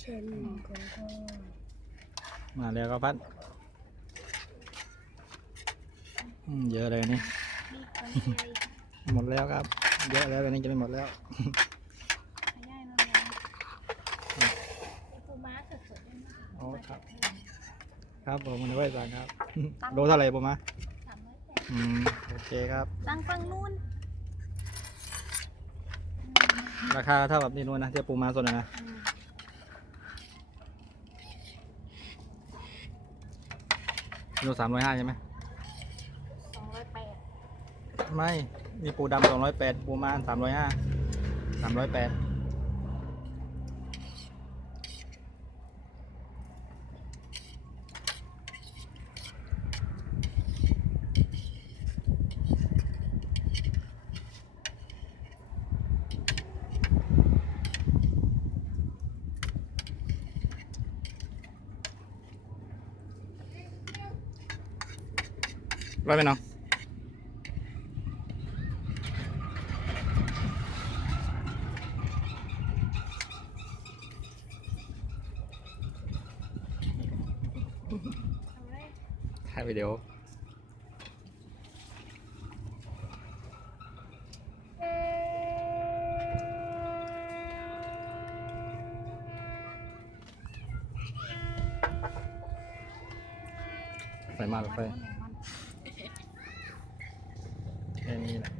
เช่นของพ่อ มาแล้วก็พัดเยอะเลยนี่ หมดแล้วครับเยอะแล้วอันนี้จะไม่หมดแล้วโอ้ครับครับผมมันไว้สั่งครับโลเท่าไหร่ผมมาโอเคครับ ตั้งฝั่งนู้น ราคาเท่ากับนี่นู้นนะที่ปูมาสดนะกิโล350ใช่ไหม 280ไม่มีปูดำ208ปูมา305 308ร้อยไหมน้องถ่ายวิดีโอไฟมากไฟแค่นี้แหละ